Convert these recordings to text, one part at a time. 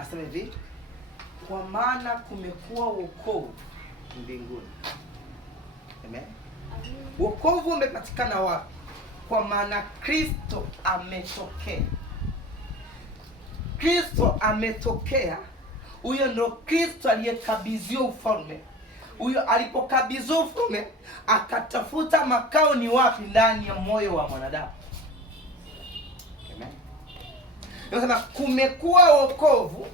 Asema hivi, kwa maana kumekuwa wokovu mbinguni. Amen. Wokovu umepatikana wapi? Kwa maana Kristo ametokea. Kristo ametokea. Huyo ndo Kristo aliyekabidhiwa ufalme. Huyo alipokabidhiwa ufalme akatafuta makao ni wapi? Ndani ya moyo wa mwanadamu. Amen. Nasema kumekuwa wokovu.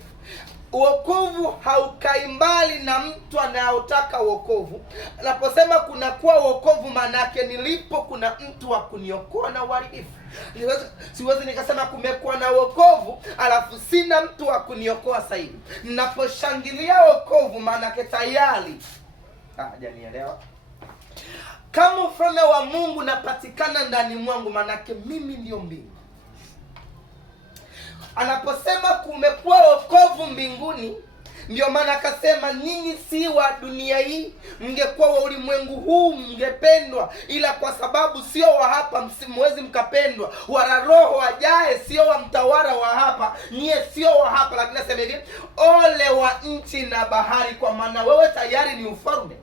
Wokovu haukai mbali na mtu anayotaka wokovu. Anaposema kunakuwa wokovu, maana yake nilipo kuna mtu wa kuniokoa na uharibifu. Siwezi nikasema kumekuwa na wokovu alafu sina mtu wa kuniokoa sasa hivi. Ninaposhangilia wokovu, maana yake tayari hajanielewa. Kama ufalme wa Mungu napatikana ndani mwangu, maana yake mimi ndio mbingu. Anaposema kumekuwa wokovu mbinguni, ndio maana akasema ninyi si wa dunia hii, mngekuwa wa ulimwengu huu mngependwa, ila kwa sababu sio wa hapa msimuwezi mkapendwa, wala roho ajaye sio wa mtawala wa hapa, nyie sio wa hapa. Lakini nasema hivi, ole wa nchi na bahari, kwa maana wewe tayari ni ufalme.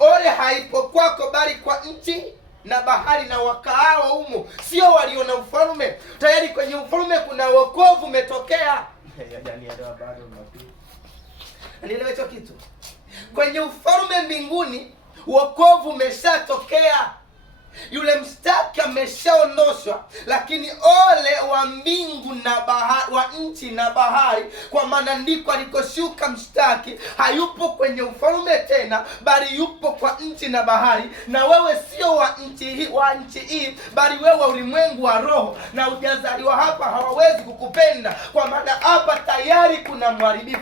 Ole haipo kwako, bali kwa nchi na bahari na wakaao humo, sio walio na ufalme. Tayari kwenye ufalme kuna wokovu umetokea. Nielewe hicho kitu. Kwenye ufalme mbinguni wokovu umeshatokea. Yule mshtaki ameshaondoshwa, lakini ole wa mbingu na bahari, wa nchi na bahari, kwa maana ndiko alikoshuka mshtaki. Hayupo kwenye ufalme tena, bali yupo kwa nchi na bahari. Na wewe sio wa nchi hii, bali wewe wa ulimwengu wa roho, na hujazaliwa hapa. Hawawezi kukupenda, kwa maana hapa tayari kuna mharibifu.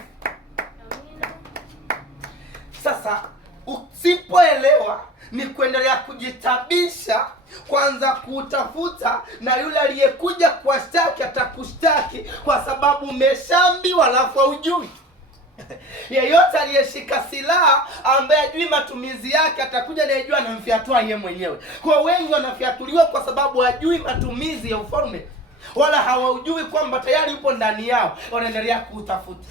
Sasa usipoelewa ni kuendelea kujitabisha, kwanza kutafuta, na yule aliyekuja kuwashtaki atakushtaki kwa sababu umeshaambiwa alafu hujui. Yeyote aliyeshika silaha ambaye ajui matumizi yake atakuja na yeye anamfiatua yeye mwenyewe. Kwa wengi wanafiatuliwa kwa sababu hajui matumizi ya ufalme, wala hawajui kwamba tayari yupo ndani yao, wanaendelea kutafuta.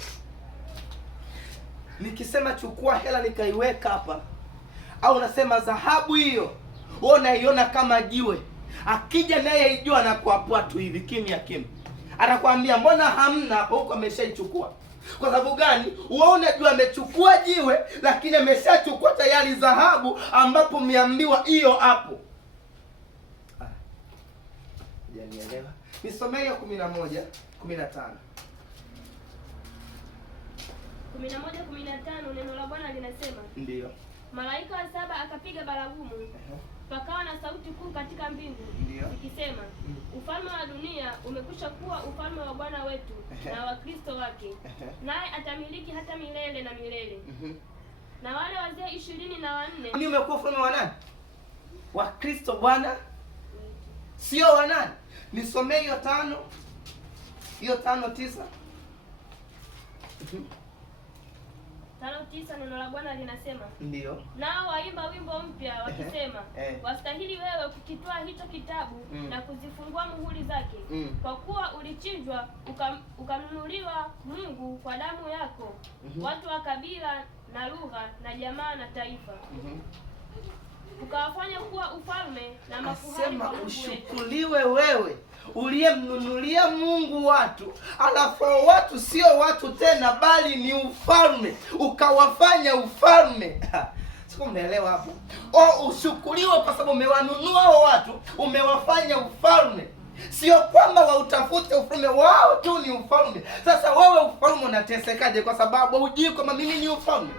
Nikisema chukua hela nikaiweka hapa, au unasema dhahabu hiyo wewe unaiona kama jiwe, akija naye ijua na kuapua tu hivi kimya kimya, atakwambia mbona hamna hapo, huko ameshaichukua. Kwa sababu gani? Wewe unajua amechukua jiwe, lakini ameshachukua tayari dhahabu ambapo umeambiwa hiyo hapo. Janielewa? Nisomee hiyo 11:15. 11:15 neno la Bwana linasema, ndio, malaika wa saba akapiga baragumu, pakawa na sauti kuu katika mbingu ikisema, ufalme wa dunia umekwisha kuwa ufalme wa Bwana wetu na wa Kristo wake, naye atamiliki hata milele na milele. Na wale wazee 24 ni umekuwa ufalme wa nani? Wa Kristo Bwana, sio wa nani? Nisomee hiyo 5, hiyo 5:9. 5:9 neno la Bwana linasema, ndio, nao waimba wimbo mpya wakisema, wastahili wewe kukitwaa hicho kitabu na kuzifungua muhuri zake, kwa kuwa ulichinjwa ukamnunuliwa Mungu kwa damu yako watu wa kabila na lugha na jamaa na taifa, ukawafanya kuwa ufalme na makuhani. Sema ushukuriwe wewe uliyemnunulia Mungu watu, alafu watu sio watu tena, bali ni ufalme, ukawafanya ufalme. Siko mnaelewa hapo? Ushukuriwe kwa sababu umewanunua hao watu, umewafanya ufalme. Sio kwamba wautafute ufalme wao tu, ni ufalme. Sasa wewe ufalme unatesekaje? Kwa sababu hujui kwamba mimi ni ufalme.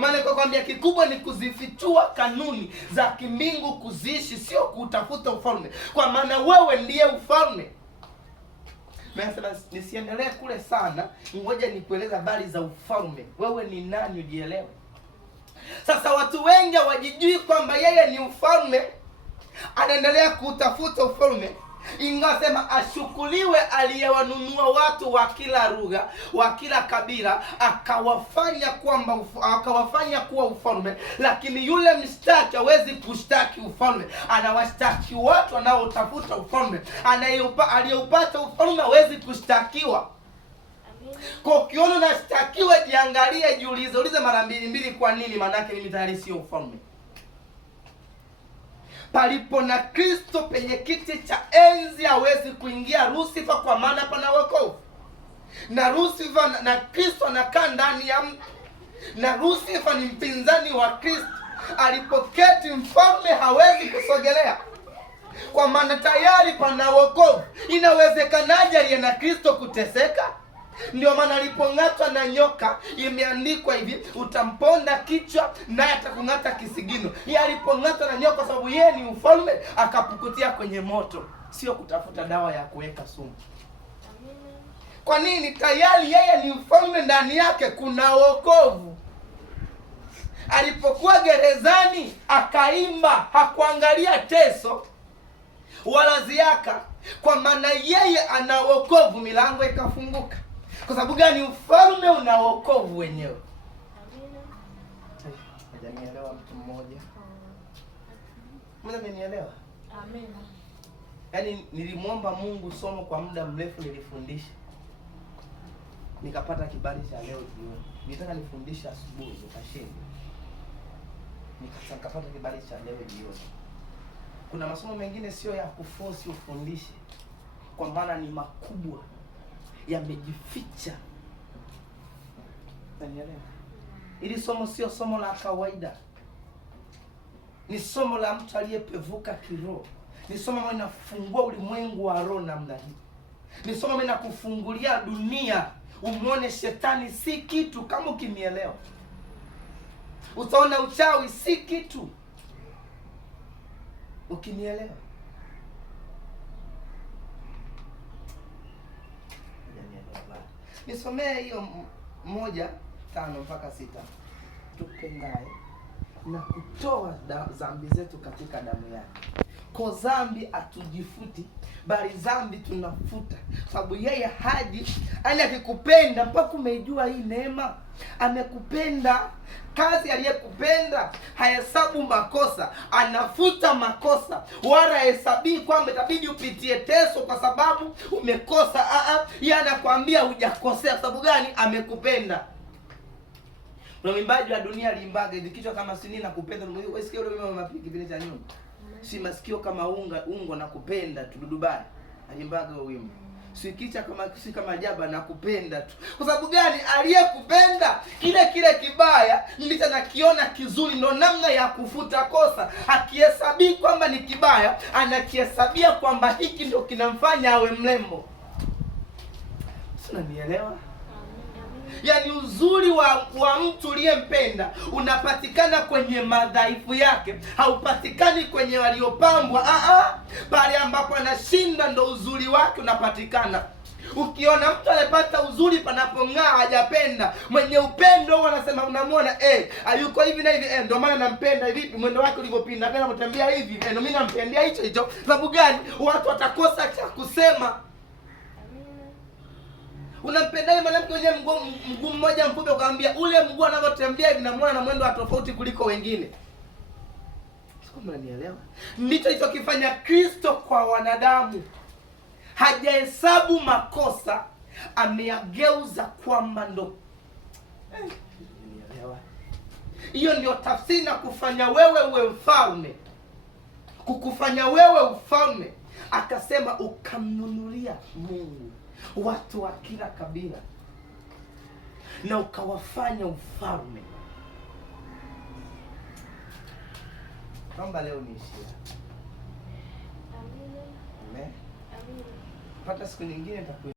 Maana kwa kwambia kikubwa ni kuzifichua kanuni za kimbingu, kuziishi, sio kutafuta ufalme, kwa maana wewe ndiye ufalme. Nasema nisiendelee kule sana, ngoja nikueleza habari za ufalme. Wewe ni nani ujielewe. Sasa watu wengi hawajijui kwamba yeye ni ufalme, anaendelea kutafuta ufalme. Ingawa sema ashukuriwe aliyewanunua watu wa kila lugha, wa kila kabila, akawafanya kuwa ufalme. Lakini yule mshtaki hawezi kushtaki ufalme, anawashtaki watu wanaotafuta ufalme. Aliyeupata ufalme hawezi kushtakiwa. Kwa ukiona unashtakiwa, jiangalie, jiulize mara mbili, kwa nini? Maana yake mimi tayari sio ufalme. Palipo na Kristo penye kiti cha enzi hawezi kuingia Lucifer, kwa maana pana wokovu. Na Lucifer na Kristo anakaa ndani ya mtu. Na Lucifer ni mpinzani wa Kristo. Alipoketi mfalme hawezi kusogelea, kwa maana tayari pana wokovu. Inawezekanaje aliye na Kristo kuteseka? Ndio maana alipong'atwa na nyoka imeandikwa hivi, utamponda kichwa naye atakung'ata kisigino. Yeye alipong'atwa na nyoka kwa sababu yeye ni ufalme, akapukutia kwenye moto, sio kutafuta dawa ya kuweka sumu. Kwa nini? Tayari yeye ni ufalme, ndani yake kuna wokovu. Alipokuwa gerezani akaimba, hakuangalia teso wala ziaka, kwa maana yeye ana wokovu, milango ikafunguka. Kwa sababu gani? Ufalme una wokovu wenyewe. Hajanielewa mtu mmoja? Mmoja amenielewa? Amen. Yaani nilimwomba Mungu somo kwa muda mrefu, nilifundisha nikapata kibali cha leo jioni. Nitaka nifundishe asubuhi nikashindwa. Nikapata kibali cha leo jioni. Kuna masomo mengine sio ya kuforce ufundishe, kwa maana ni makubwa, yamejificha. Unanielewa? Ili somo sio somo la kawaida. Ni somo la mtu aliyepevuka kiroho. Ni somo ambalo linafungua ulimwengu wa roho namna hii. Ni somo ambalo linakufungulia dunia, umuone shetani si kitu. Kama ukinielewa, utaona uchawi si kitu. Ukinielewa. Nisomee hiyo 1:5 mpaka 6. Tupendaye na kutoa dhambi zetu katika damu yake. Kwa dhambi hatujifuti, bali dhambi tunafuta, sababu yeye haji, yaani akikupenda mpaka umejua hii neema, amekupenda. Kazi aliyekupenda hahesabu makosa, anafuta makosa, wala hesabii kwamba itabidi upitie teso kwa sababu umekosa. Yeye anakuambia hujakosea. Sababu gani? Amekupenda. Kuna mwimbaji wa dunia aliimbaga hivi, kichwa kama sini na kupenda. Unasikia ule wimbo wa mapiki vile cha nyumba, si masikio kama ungo na kupenda tu. Dudubaya alimbaga huo wimbo. Si kicha kama jaba na kupenda tu. Kwa sababu gani? Aliyekupenda kile kibaya ndicho nakiona kizuri. Ndio namna ya kufuta kosa. Akihesabii kwamba ni kibaya, anakihesabia kwamba hiki ndio kinamfanya awe mrembo. Unanielewa? Yaani uzuri wa mtu uliyempenda unapatikana kwenye madhaifu yake, haupatikani kwenye waliopambwa. Pale ambapo anashinda ndo uzuri wake unapatikana. Ukiona mtu anapata uzuri panapong'aa, hajapenda. Mwenye upendo wanasema, unamwona hayuko hivi na hivi, ndio maana nampenda. Vipi mwendo wake ulivyopinda, tena kutembea hivi, ndio mimi nampendea hicho. Sababu gani? Watu watakosa cha kusema. Unampendaje mwanamke mwenye mguu mmoja mfupi, ukamwambia ule mguu anavyotembea hivi namuona na mwendo wa tofauti kuliko wengine? Sio, mnanielewa? Ndicho alichokifanya Kristo kwa wanadamu. Hajahesabu makosa, ameyageuza kwamba ndo. Mnanielewa? Hiyo ndio tafsiri na kufanya wewe uwe mfalme. Kukufanya wewe ufalme, akasema ukamnunulia Mungu watu wa kila kabila na ukawafanya ufalme. Naomba leo niishie. Amen. Pata siku nyingine